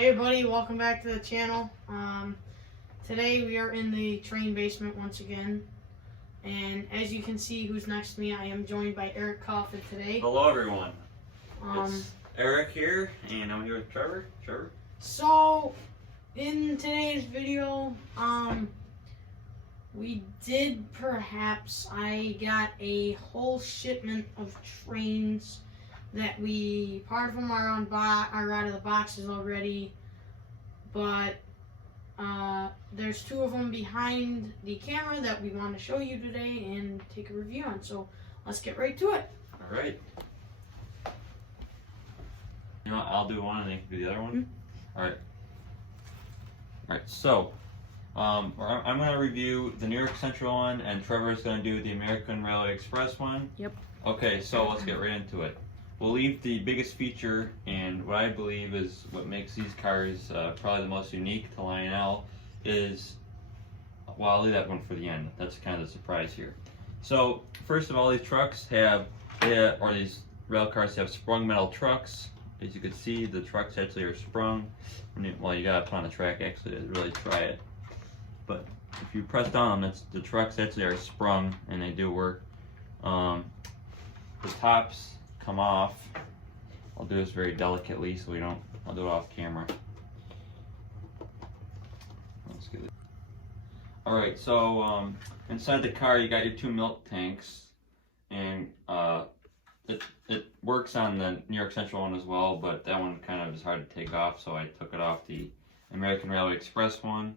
Hey everybody, welcome back to the channel. Today we are in the train basement once again, and as you can see who's next to me, I am joined by Eric Coffin today. Hello everyone, it's Eric here, and I'm here with Trevor. So, in today's video, I got a whole shipment of trains that part of them are are out of the boxes already, but there's two of them behind the camera that we want to show you today and take a review on. So let's get right to it. All right. You know what, I'll do one and you can do the other one. Mm-hmm. All right. So I'm going to review the New York Central one, and Trevor's going to do the American Railway Express one. Yep. Okay, so let's get right into it. We'll leave the biggest feature and what I believe is what makes these cars probably the most unique to Lionel is, well, I'll leave that one for the end. That's kind of the surprise here. So first of all, these trucks or these rail cars have sprung metal trucks. As you can see, the trucks actually are sprung. Well, you gotta put on the track actually to really try it. But if you press down on them, the trucks actually are sprung and they do work. The tops come off. I'll do this very delicately so I'll do it off camera. Let's get it. Alright, so inside the car you got your two milk tanks, and it works on the New York Central one as well, but that one kind of is hard to take off, so I took it off the American Railway Express one.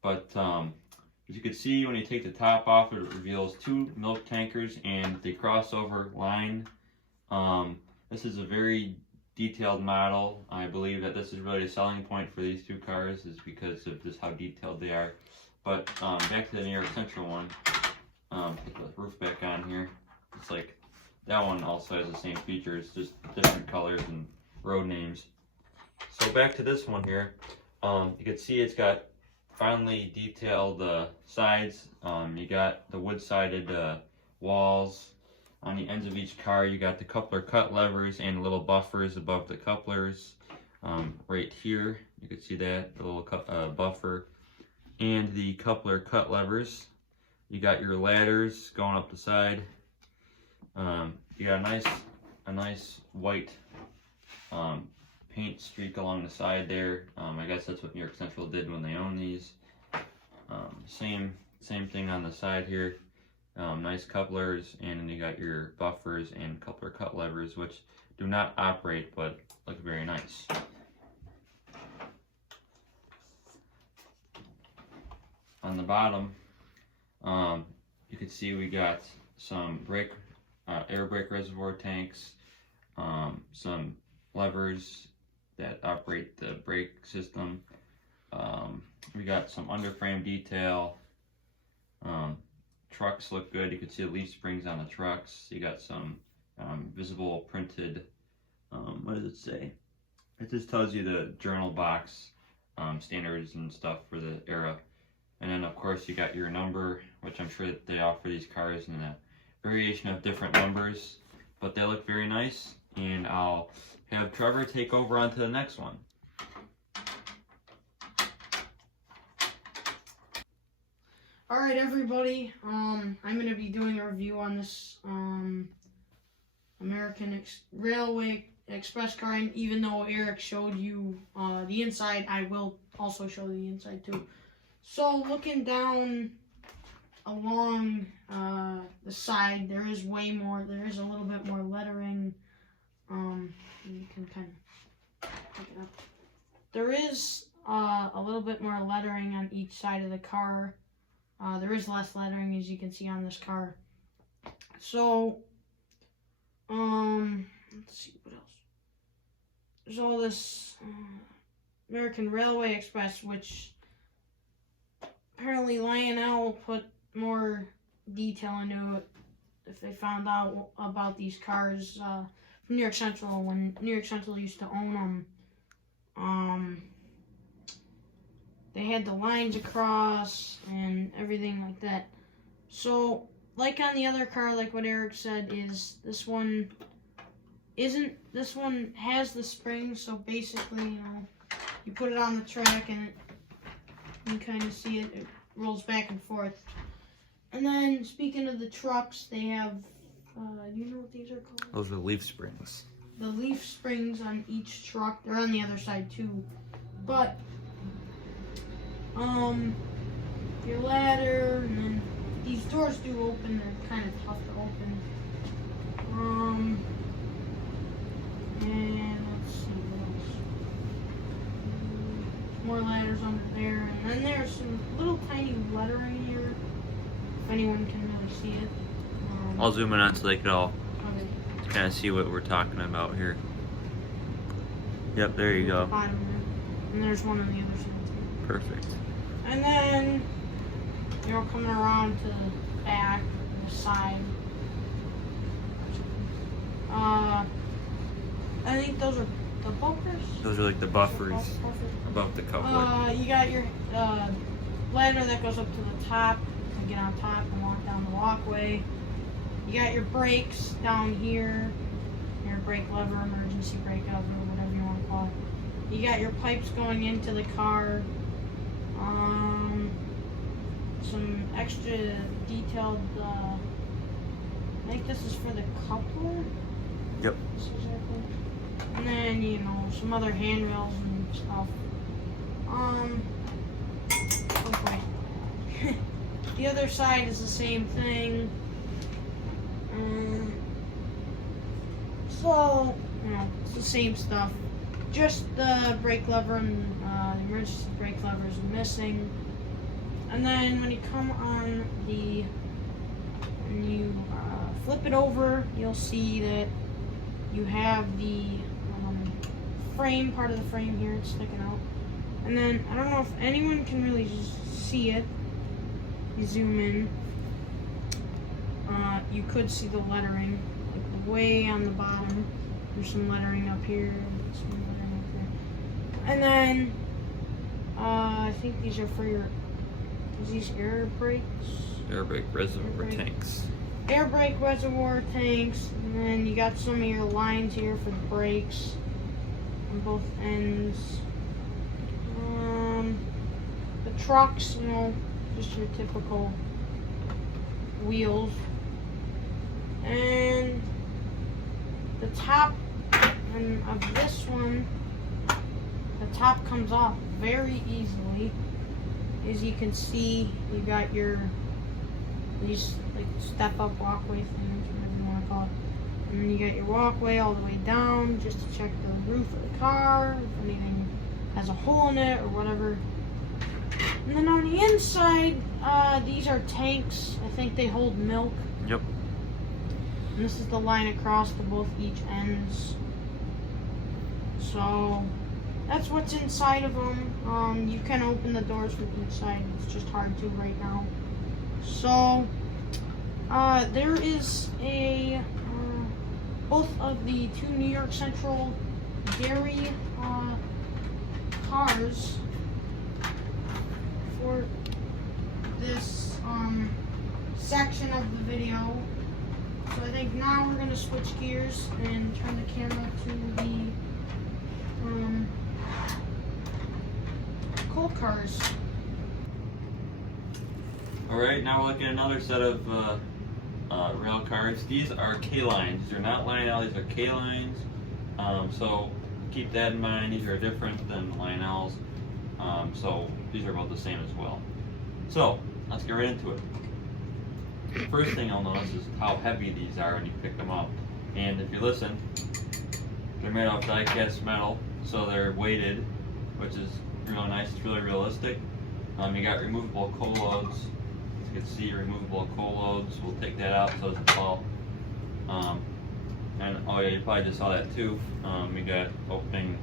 But as you can see, when you take the top off, it reveals two milk tankers and the crossover line. This is a very detailed model. I believe that this is really a selling point for these two cars, is because of just how detailed they are. But back to the New York Central one. Put the roof back on here. It's like that one also has the same features, just different colors and road names. So back to this one here. You can see it's got finely detailed sides. You got the wood-sided walls. On the ends of each car, you got the coupler cut levers and little buffers above the couplers. Right here, you can see that, the little buffer. And the coupler cut levers. You got your ladders going up the side. You got a nice white paint streak along the side there. I guess that's what New York Central did when they owned these. Same thing on the side here. Nice couplers, and then you got your buffers and coupler cut levers, which do not operate but look very nice. On the bottom, you can see we got some air brake reservoir tanks, some levers that operate the brake system. We got some underframe detail. Trucks look good. You can see the leaf springs on the trucks. You got some visible printed, what does it say? It just tells you the journal box standards and stuff for the era. And then of course you got your number, which I'm sure that they offer these cars in a variation of different numbers, but they look very nice, and I'll have Trevor take over onto the next one. Alright everybody, I'm going to be doing a review on this American Railway Express car, and even though Eric showed you the inside, I will also show the inside too. So looking down along the side, there is a little bit more lettering. You can kind of pick it up. There is a little bit more lettering on each side of the car. There is less lettering, as you can see on this car. So, let's see what else. There's all this American Railway Express, which apparently Lionel put more detail into it if they found out about these cars from New York Central, when New York Central used to own them. They had the lines across and everything like that. So, like on the other car, like what Eric said, is this one has the springs, so basically, You put it on the track and you kind of see it. It rolls back and forth. And then, speaking of the trucks, they have, do you know what these are called? Those are leaf springs. The leaf springs on each truck. They're on the other side too. But, your ladder, and then these doors do open. They're kind of tough to open. And let's see what else. More ladders under there. And then there's some little tiny lettering here. If anyone can really see it. I'll zoom in on so they can all Okay. kind of see what we're talking about here. Yep, there you go. Bottom there. And there's one on the other side too. Perfect. And then you're coming around to the back, the side. I think those are the bumpers. Those are like the buffers Buffers. above the coupler. You got your ladder that goes up to the top. You can get on top and walk down the walkway. You got your brakes down here. Your brake lever, emergency brake lever, whatever you want to call it. You got your pipes going into the car. Some extra detailed, I think this is for the coupler. Yep. And then, you know, some other handrails and stuff. Okay. The other side is the same thing. So, you know, it's the same stuff. Just the brake lever and the emergency brake lever is missing. And then when you come on when you flip it over, you'll see that you have the frame, part of the frame here, it's sticking out. And then, I don't know if anyone can really see it. You zoom in. You could see the lettering, like way on the bottom. There's some lettering up here, some lettering up there. And then, I think these are for these air brakes? Air brake reservoir Air brake. tanks. Air brake reservoir tanks, and then you got some of your lines here for the brakes on both ends. The trucks, you know, just your typical wheels. And the top of this one, the top comes off very easily. As you can see, you got these like step up walkway things, whatever you want to call it. And then you got your walkway all the way down just to check the roof of the car, if anything has a hole in it or whatever. And then on the inside, these are tanks. I think they hold milk. Yep. And this is the line across to both each ends. So that's what's inside of them. You can open the doors from each side. It's just hard to right now. So there is both of the two New York Central dairy cars for this section of the video. So I think now we're going to switch gears and turn the camera to the coal cars. Alright, now we're looking at another set of rail cars. These are K-lines. These are not Lionel, these are K-lines. So keep that in mind. These are different than Lionels. So these are about the same as well. So let's get right into it. The first thing you'll notice is how heavy these are when you pick them up. And if you listen, they're made of die-cast metal, so they're weighted, which is really nice. It's really realistic. You got removable coal loads. As you can see, removable coal loads. We'll take that out so it doesn't fall. And oh yeah, you probably just saw that too. We got opening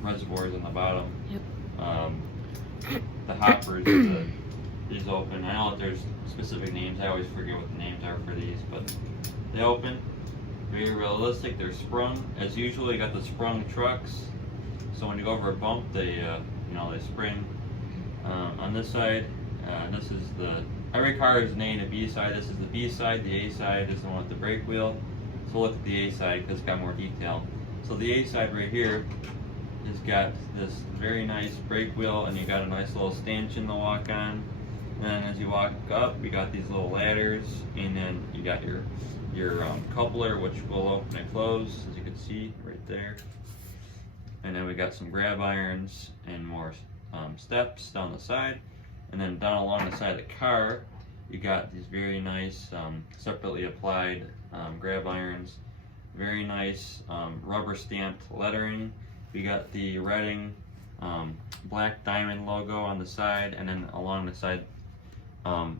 reservoirs on the bottom. Yep. The hoppers, these open. I know that there's specific names. I always forget what the names are for these, but they open. Very realistic. They're sprung. As usual, you got the sprung trucks. So when you go over a bump, they they spring. On this side, this is every car is named a B side. This is the B side. The A side is the one with the brake wheel. So we'll look at the A side because it's got more detail. So the A side right here has got this very nice brake wheel, and you got a nice little stanchion to walk on. And then as you walk up, you got these little ladders, and then you got your coupler, which will open and close, as you can see right there. And then we got some grab irons and more steps down the side. And then down along the side of the car, you got these very nice separately applied grab irons. Very nice rubber stamped lettering. We got the Redding black diamond logo on the side, and then along the side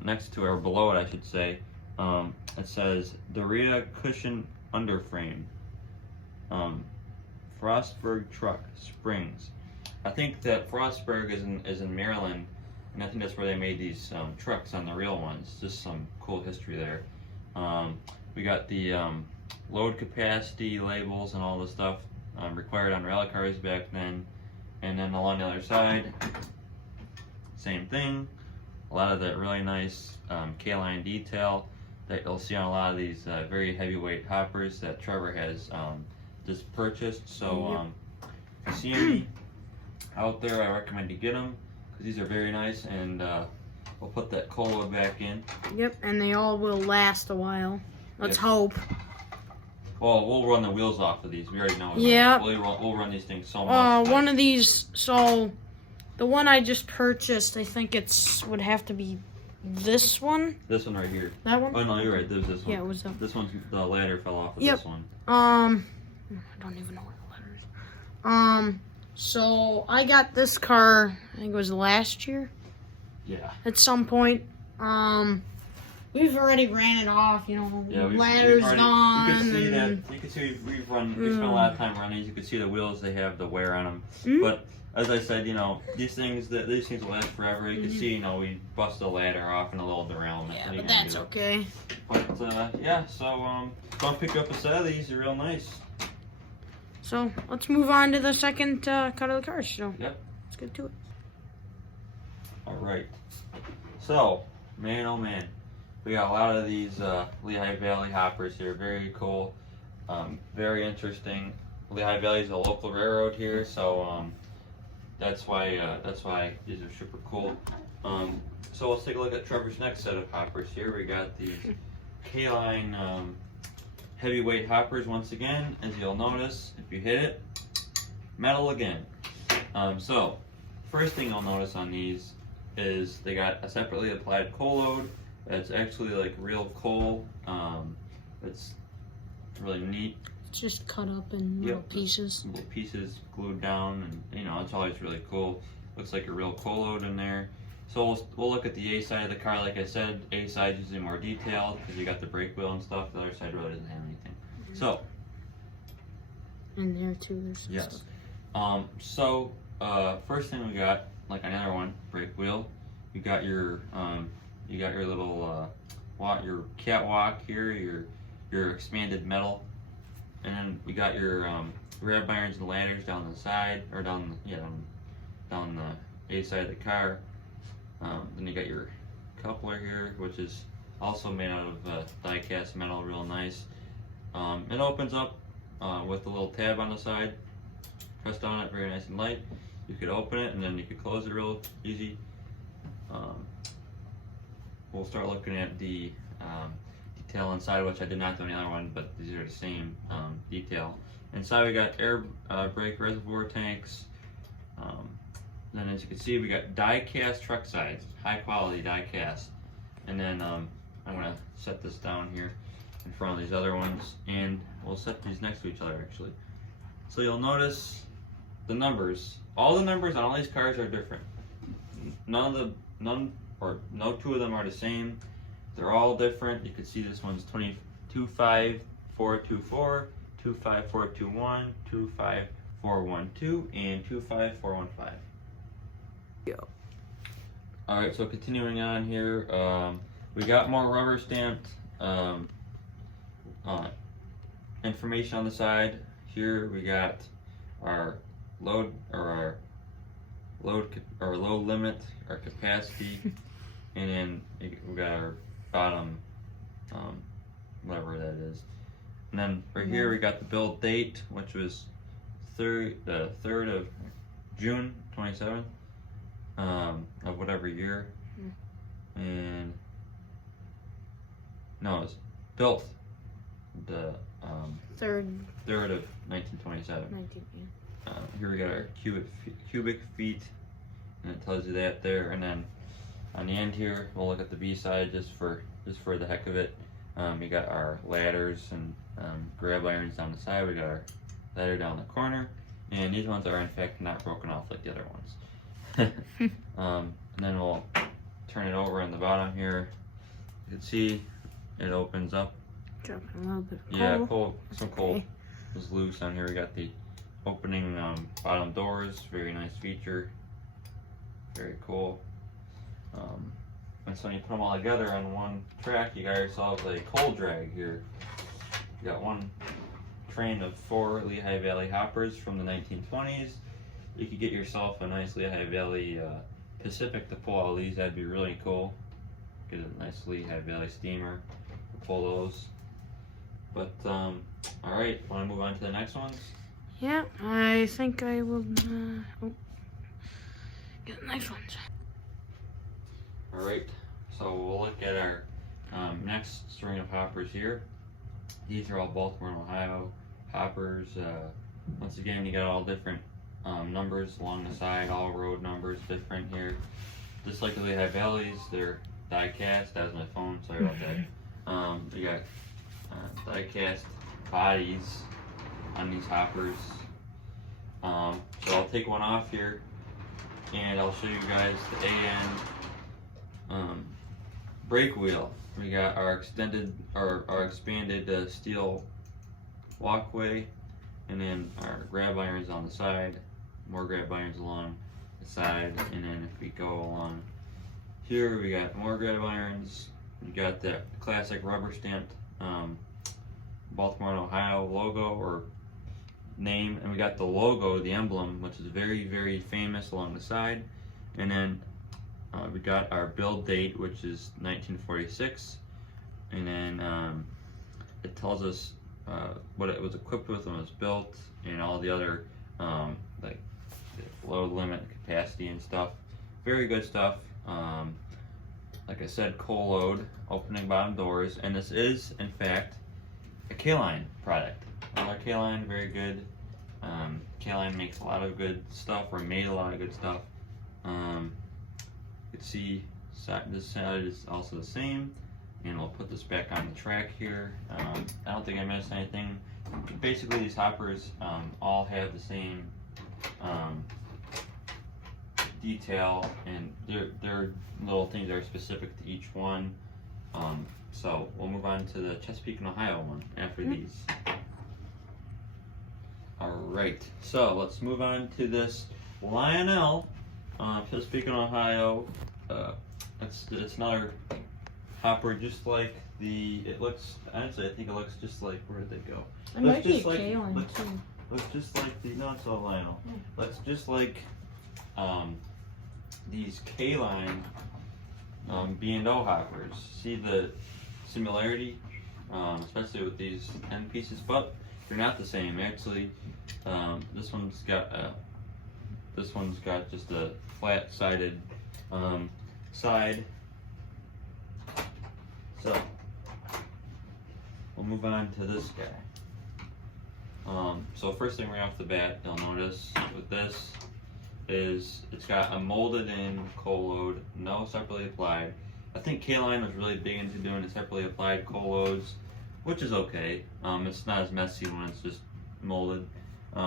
next to it, or below it I should say, it says Dorita cushion underframe, Frostburg truck, Springs. I think that Frostburg is in Maryland, and I think that's where they made these trucks on the real ones. Just some cool history there. We got the load capacity labels and all the stuff required on rally cars back then. And then along the other side, same thing. A lot of that really nice K-line detail that you'll see on a lot of these very heavyweight hoppers that Trevor has just purchased. So if you see any out there, I recommend you get them, because these are very nice. And we'll put that cola back in. Yep, and they all will last a while. Let's hope. Well, we'll run the wheels off of these. We already know. Yeah. We'll run these things so much. One of these. So, the one I just purchased, I think would have to be this one. This one right here. That one. Oh no, you're right. There's this one. Yeah, it was that. This one's the ladder fell off of Yep. this one. I don't even know where the letter is. So I got this car. I think it was last year. Yeah. At some point. We've already ran it off, you know. Yeah, ladder's gone. You can see that. You can see we spent a lot of time running these. You can see the wheels; they have the wear on them. But as I said, you know, these things will last forever. You can see, you know, we bust the ladder off in a little derailment. Yeah, but that's okay. But yeah, so go and pick up a set of these. They're real nice. So let's move on to the second cut of the car. So yep, let's get to it. All right. So, man, oh man. We got a lot of these Lehigh Valley hoppers here. Very cool, very interesting. Lehigh Valley is a local railroad here, so that's why these are super cool. So let's take a look at Trevor's next set of hoppers here. We got these K-line heavyweight hoppers once again. As you'll notice, if you hit it, metal again. So first thing you'll notice on these is they got a separately applied coal load. That's actually like real coal. It's really neat. It's just cut up in little pieces. Little pieces glued down, and you know, it's always really cool. Looks like a real coal load in there. So we'll look at the A side of the car. Like I said, A side is more detailed because you got the brake wheel and stuff. The other side really doesn't have anything. So. And there too, there's some stuff. So first thing we got, like another one, brake wheel. You got your little your catwalk here, your expanded metal, and then we got your grab irons and ladders down the side, or down the A side of the car. Then you got your coupler here, which is also made out of die-cast metal, real nice. It opens up with a little tab on the side. Press on it, very nice and light. You could open it and then you could close it real easy. We'll start looking at the detail inside, which I did not do on the other one, but these are the same detail. Inside we got air brake reservoir tanks. Then as you can see, we got die-cast truck sides, high quality die-cast. And then I'm gonna set this down here in front of these other ones, and we'll set these next to each other actually. So you'll notice the numbers. All the numbers on all these cars are different. No two of them are the same. They're all different. You can see this one's 25424, 25421, 25412, and 25415. Go. All right, so continuing on here, we got more rubber stamped information on the side. Here we got our load limit, our capacity, and then we got our bottom, whatever that is. And then right here we got the build date, which was 3rd of June 27th of whatever year. And no, it's built the 3rd. 3rd of 1927. 19. Yeah. Here we got our cubic feet, and it tells you that there. And then on the end here, we'll look at the B side just for the heck of it. We got our ladders and grab irons down the side. We got our ladder down the corner, and these ones are in fact not broken off like the other ones. And then we'll turn it over on the bottom here. You can see it opens up. Dropping a little bit of coal. Yeah, coal. Some coal is loose on here. We got the opening bottom doors. Very nice feature. Very cool. And so when you put them all together on one track, you got yourselves a coal drag here. You got one train of 4 Lehigh Valley hoppers from the 1920s. You could get yourself a nice Lehigh Valley Pacific to pull all these. That'd be really cool. Get a nice Lehigh Valley steamer to pull those. But alright, want to move on to the next ones? Yeah, I think I will get a nice one. Alright, so we'll look at our next string of hoppers here. These are all Baltimore and Ohio hoppers. Once again, you got all different numbers along the side, all road numbers different here. Just like the Lehigh Valleys, they're die cast. That was my phone, sorry about that. We got die cast bodies on these hoppers. So I'll take one off here and I'll show you guys the AN brake wheel. We got our expanded steel walkway, and then our grab irons on the side, more grab irons along the side, and then if we go along here, we got more grab irons. We got the classic rubber stamped Baltimore and Ohio logo or name, and we got the logo, the emblem, which is very, very famous along the side, and then we got our build date, which is 1946, and then it tells us what it was equipped with when it was built, and all the other like load limit, capacity, and stuff. Very good stuff. Like I said, coal load, opening bottom doors, and this is in fact a K-Line product. Another K-Line, very good. K-Line makes a lot of good stuff, or made a lot of good stuff. You can see this side is also the same, and we'll put this back on the track here. I don't think I missed anything. Basically, these hoppers all have the same detail, and their little things are specific to each one. So we'll move on to the Chesapeake and Ohio one after these. Alright, so let's move on to this Lionel Chesapeake and Ohio. It's another hopper, just like it looks. Honestly, I think it looks just like, where did they go? It might be a K-Line too. Looks just like no, it's all Lionel. Looks just like these K-Line B&O hoppers. See the similarity, especially with these end pieces, but they're not the same. Actually, this one's got just a flat-sided side. So we'll move on to this guy. So first thing right off the bat, you'll notice with this is it's got a molded in coal load, no separately applied. I think K-Line was really big into doing the separately applied coal loads, which is okay. It's not as messy when it's just molded.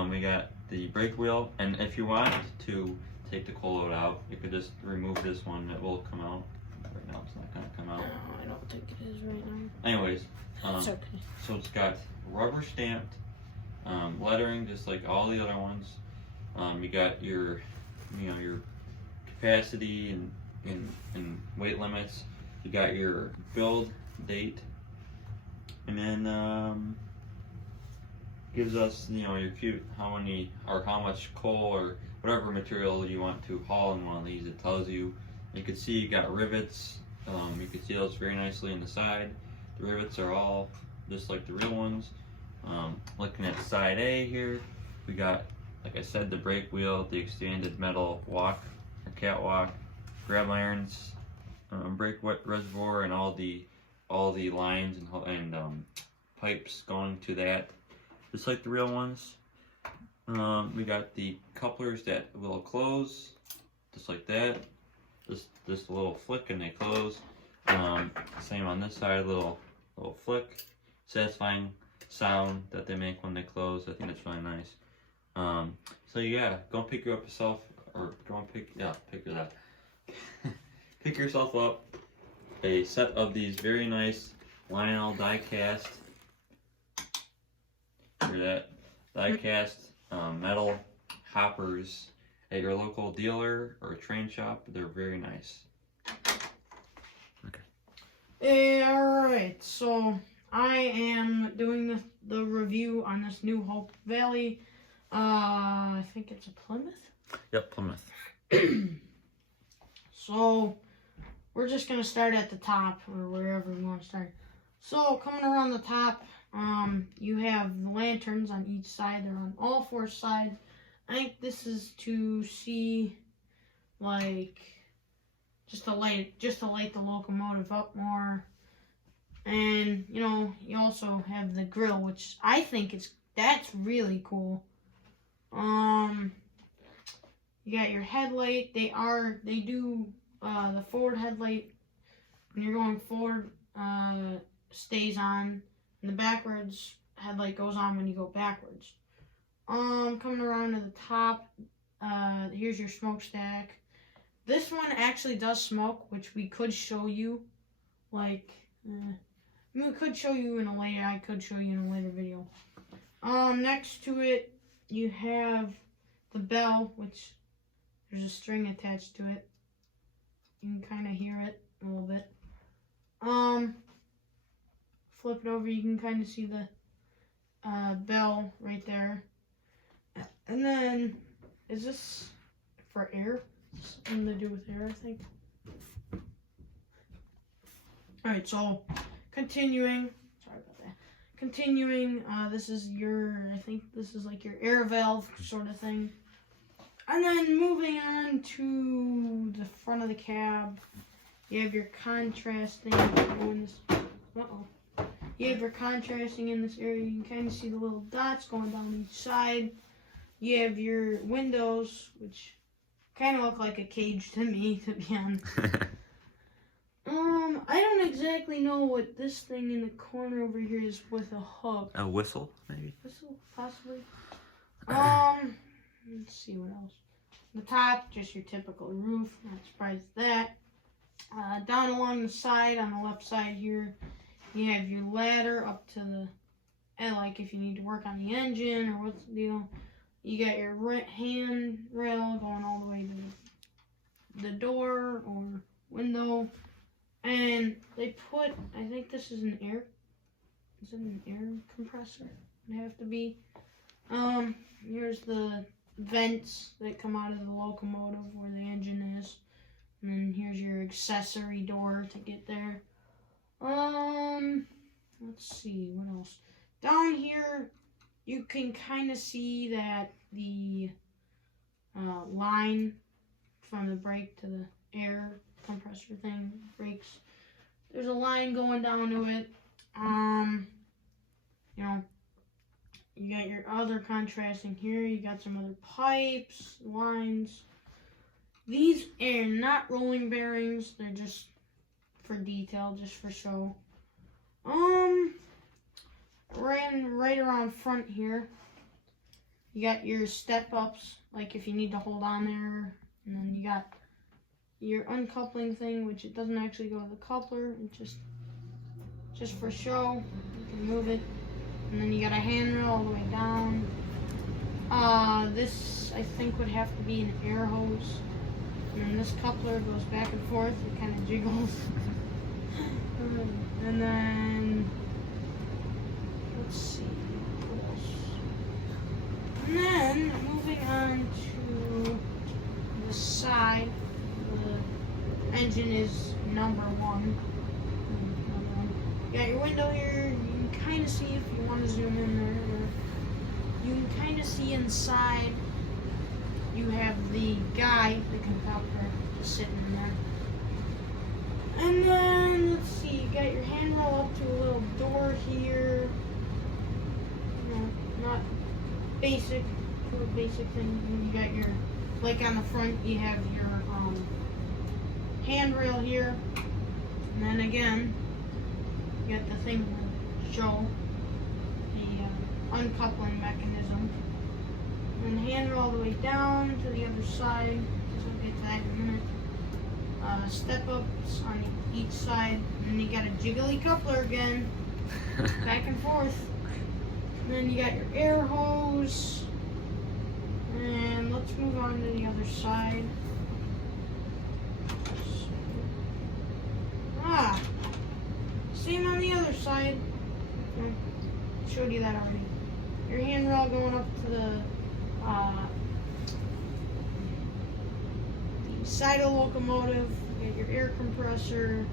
We got the brake wheel, and if you want to take the coal load out, you could just remove this one. It will come out. Right now it's not going to come out. No, I don't think it is right now. Anyways, It's okay. so it's got rubber stamped lettering, just like all the other ones. You got your capacity and weight limits. You got your build date, and then gives us your how much coal or whatever material you want to haul in one of these. It tells you. You can see you got rivets. You can see those very nicely in the side. The rivets are all just like the real ones. Looking at side A here, we got like I said, the brake wheel, the expanded metal walk or catwalk, grab irons, brake reservoir, and all the lines and pipes going to that, just like the real ones. We got the couplers that will close, just like that. This little flick and they close. Same on this side, little flick, satisfying sound that they make when they close. I think that's really nice. So yeah, go and pick yourself pick yourself up a set of these very nice Lionel die cast. Hear that? Die cast metal hoppers at your local dealer or train shop. They're very nice. Alright, so I am doing the review on this new Hope Valley. I think it's a Plymouth? Yep, Plymouth. So we're just gonna start at the top, or wherever we want to start. So coming around the top, you have the lanterns on each side. They're on all four sides. I think this is to see, like, just to light the locomotive up more. And you know, you also have the grill, which I think that's really cool. You got your headlight. They do the forward headlight when you're going forward stays on, and the backwards headlight goes on when you go backwards. Coming around to the top, here's your smokestack. This one actually does smoke, which we could show you, like, we could show you in a later. I could show you in a later video. Next to it, you have the bell, which there's a string attached to it. You can kind of hear it a little bit. Flip it over, you can kind of see the bell right there. And then, is this for air? Something to do with air, I think. Alright, so continuing. Sorry about that. Continuing, this is I think this is like your air valve sort of thing. And then moving on to the front of the cab, you have your contrasting. You have your contrasting in this area. You can kind of see the little dots going down each side. You have your windows, which kind of look like a cage to me, to be honest. I don't exactly know what this thing in the corner over here is with a hook. A whistle, maybe? Whistle, possibly. Let's see what else. The top, just your typical roof. Not surprised at that. Down along the side, on the left side here, you have your ladder up to the, like if you need to work on the engine or what's the deal. You got your handrail going all the way to the door or window. And they put, I think this is an air, is it an air compressor? It'd have to be. Here's the vents that come out of the locomotive where the engine is. And then here's your accessory door to get there. Let's see, what else? Down here, you can kind of see that the line from the brake to the air compressor thing breaks. There's a line going down to it. You know, you got your other contrasting here. You got some other pipes, lines. These are not rolling bearings. They're just for detail, just for show. Right around front here, you got your step ups, like if you need to hold on there, and then you got your uncoupling thing, which it doesn't actually go to the coupler, it's just for show. You can move it, and then you got a handrail all the way down. This I think would have to be an air hose, and then this coupler goes back and forth. It kind of jiggles, and then let's see what else. And then moving on to the side. The engine is number one. You got your window here. You can kind of see, if you want to zoom in there, you can kind of see inside you have the guy, the conductor, just sitting in there. And then, let's see, you got your handrail up to a little door here. You know, not basic, sort of basic thing. And you got your, like on the front, you have your handrail here. And then again, you got the thing to show the uncoupling mechanism. And handrail all the way down to the other side. We'll get to that in a minute. Step ups on each side, and then you got a jiggly coupler again, back and forth. And then you got your air hose, and let's move on to the other side. Same on the other side. Showed you that already. Your handrail going up to the side of the locomotive. You got your air compressor.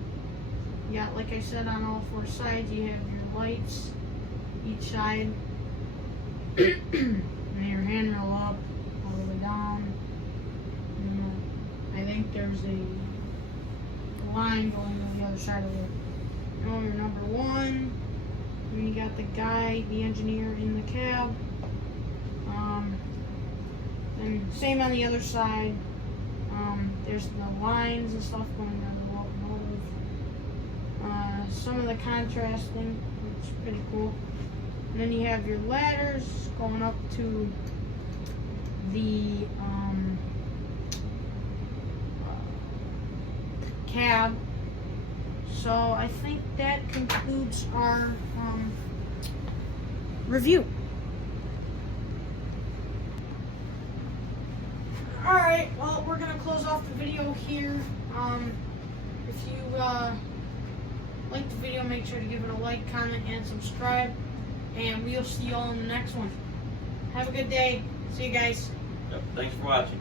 You got, like I said, on all four sides, you have your lights each side. And your handrail up, all the way down. And, I think there's a line going to the other side of it. Your number one. And you got the guy, the engineer in the cab. And same on the other side. There's the lines and stuff going down the locomotive. Some of the contrasting, which is pretty cool. And then you have your ladders going up to the cab. So I think that concludes our review. Alright, well, we're going to close off the video here. If you like the video, make sure to give it a like, comment, and subscribe. And we'll see you all in the next one. Have a good day. See you guys. Yep, thanks for watching.